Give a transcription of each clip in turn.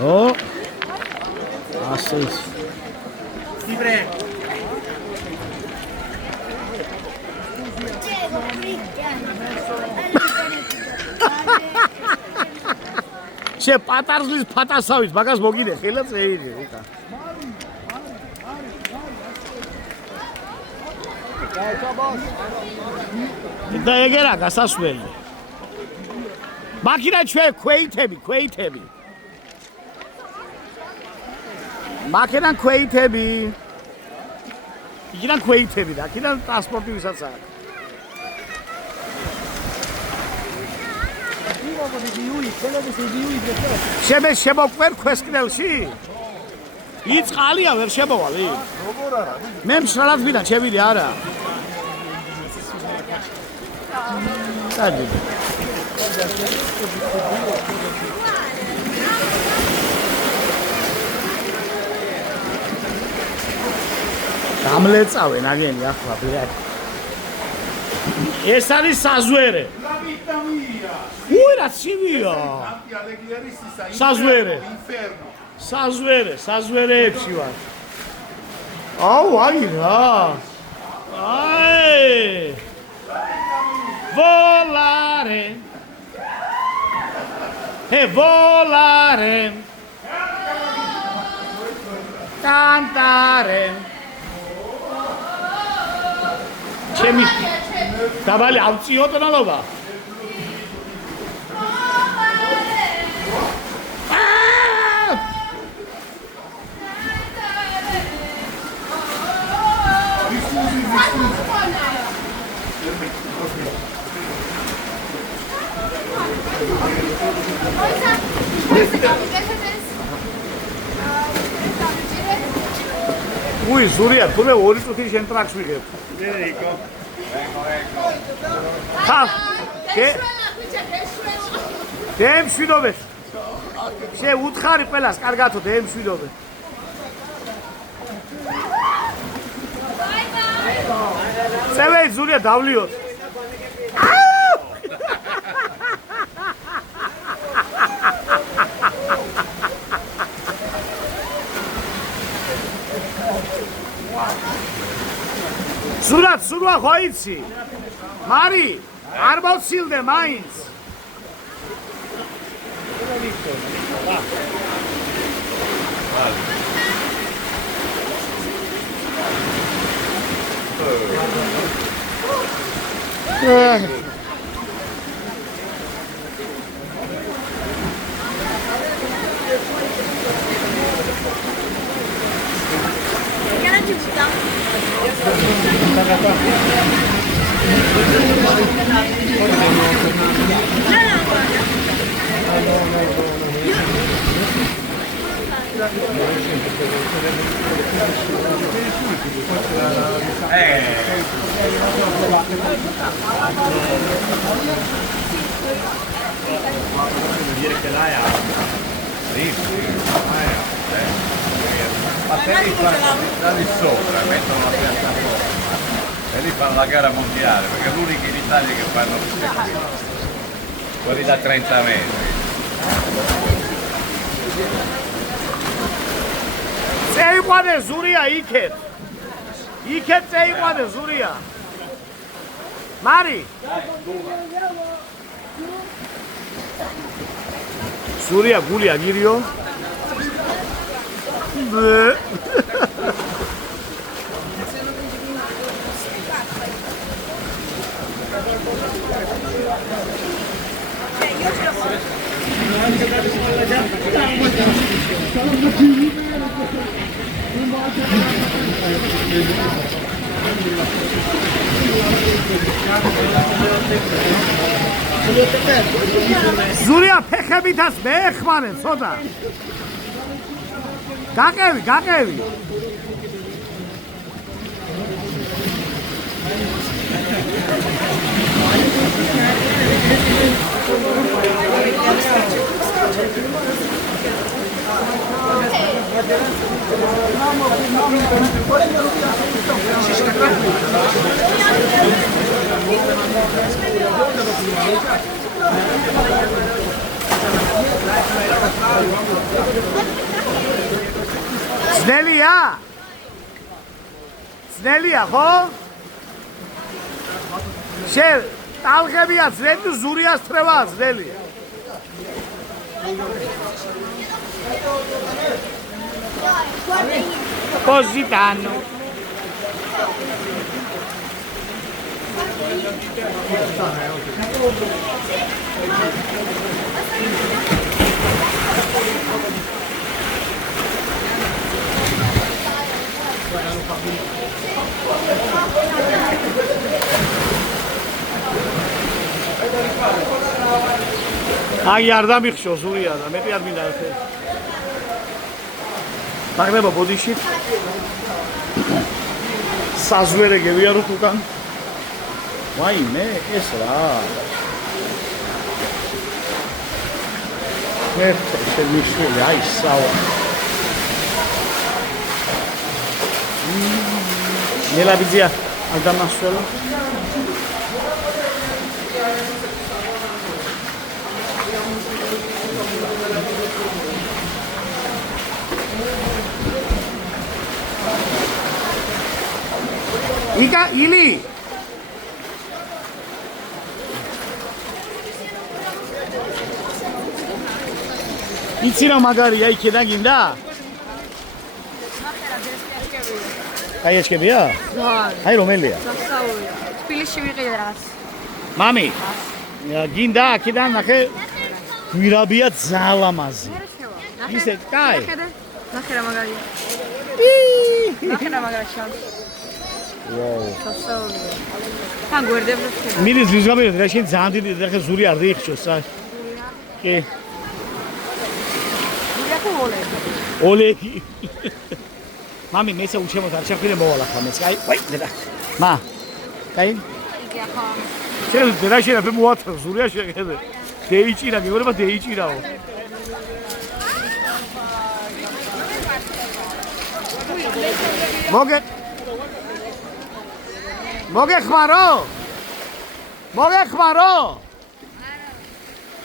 Oh, assis. Libre. She patarzlis patasavis bagas mogide xela წეირი უკან. და ეგერა გასასვლელი. მაქინა ჩვენ ქვეითები. მაქედან ქვეითები. იქიდან ქვეითები და აქედან ტრანსპორტი ვისაც აქვს. შენ შემოყვერ ქვესკნელში? იწყალია ვერ შემოვალი? როგორ არა? მე მშრალად ვიდან შევიდე არა. სადი. გამლეწავენ აგენი ახლა ბლად. ეს არის საზვერე. უი რა ცივია. საზვერეებში ვარ. აუ აი რა. აი. Volare. Volare. Cantare. ჩემი დაბალი ავწიოთ ნალობა. Ui, Zurija, თურმე 2 წუთი შენ ტრაქს ვიღებ. Vengo. ხა, დემშვიდობე. შე უთხარი ყველას, კარგათო დემშვიდობე. წევე Zurija დავლიოთ. სურათ სურვა ხოიცი მარი არ მოცილდე მაინც Dire che l'aia. Sì, ma se li fanno da lì sopra, mettono la piattaforma e lì fanno la gara mondiale, perché è l'unica in Italia che fanno quelli da 30 metri. წეიყვანე Zurija იქეთ. იქეთ წეიყვანე Zurija. მარი. Zurija გული აგირიო. Zurija ფეხებითაც მეეხმარენ ცოტა. გაყევი. ძნელია, ხო? შენ ტალღებია ძნელი, ზურიას თრევაა ძნელია. Positano. აი არ დამიხშო ზურია და მეტი არ მინდა ხე. მაგნება ბოდიში. საზვერე გევიაროთ უკან. ვაიმე, ეს რა. ეს მიშველი, აი სავა. ნელაბიძია არ დამასველა. Ika ili. იცი რა მაგარია იქიდან გინდა? აი ეჩქებია? აი რომელია? თბილისში ვიყიდე რაღაც. მამი. გინდა აქედან ნახე გვირაბია ძალამაზი. ისე კაი. ნახე რა მაგარია. ნახე რა მაგარია. ვაუ. სასაულია. თან გვერდებს ხდება. მიდის ვიზგამერეთ რა შენ ძალიან დიდი ნახე ზური არ დაიხჭოს სა. კი. Olegi. Mami, me se ucemo dar chakile mola khames. Ai, wai, deda. Ma. Kai? Იგია ხო. შენ დედა შენ მე მოაწყო ზურია შეგედე. დეიჭირა, მეგონება დეიჭირაო. მოგეხმარო?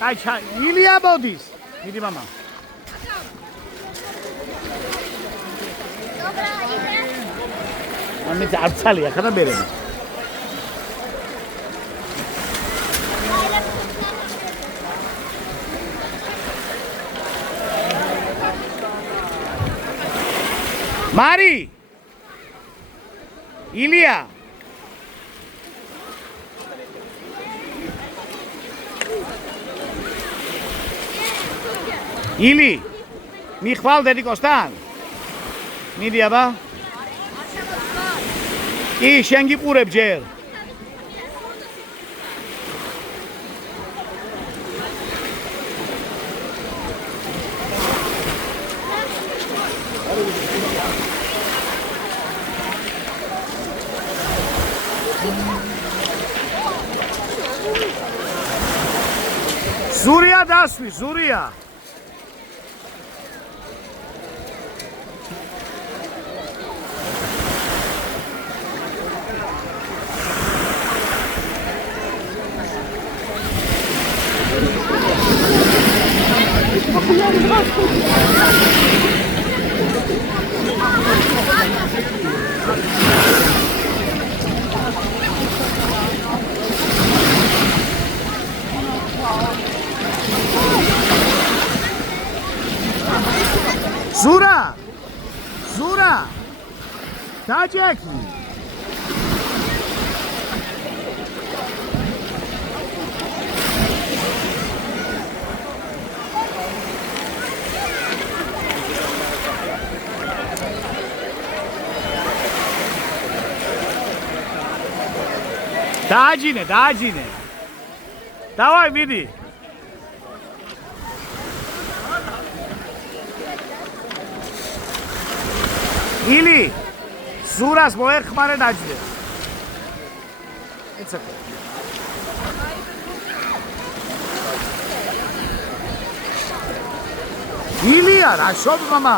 აი, ილია მოდის. მიდი მამა. Mami arțalia, că n-a bere. Mari! Ilia! Ili! Mi hval dedi Costan. Mi diaba? კი შენ გიყურებ ჯერ ზურია დასვი ზურია Zura! Taceki! Dajine. Давай, види. Ili Zuras მოეხმარე დაჯდებს. It's okay. Ilija, რა შობ მამა?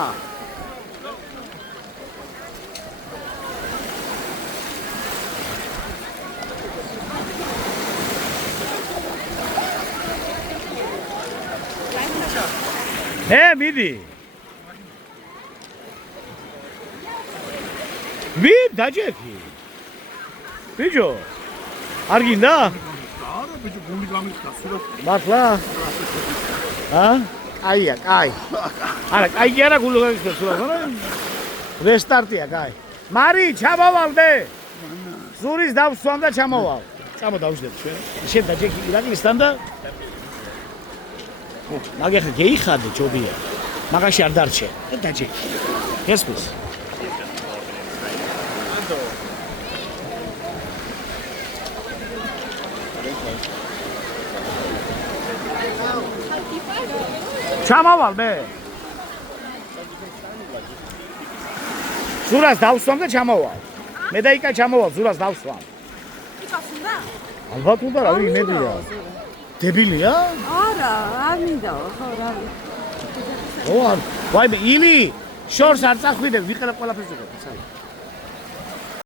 მიდი. დაჯექი. ბიჭო. არ გინდა? არა ბიჭო გული გამიხდა სულაც. მართლა? კაია, კაი. არა, კაი კი არა გული გამიხდა სულაც, მაგრამ რესტარტია, კაი. მარი, ჩამოვალდე. ზურის დავსვამ და ჩამოვალ. წამოდავშდეთ ჩვენ. შენ დაჯექი ირაკლისთან და მაგახი გეიხადე ჯობია. მაგაში არ დარჩე. დაჯექი. გესმის? ჩამოვალ მე. ზურას დავსვამ და ჩამოვალ. მე და იკა ჩამოვალ, ზურას დავსვამ. იკას უნდა? ალბათ უნდა რა იმედია. დებილია? არა, არ მინდა, ხო რა. ო, ვაიმე, ილი, შორს არ წახვიდე, ვიყრა ყველაფერს უყურებ, საერთოდ.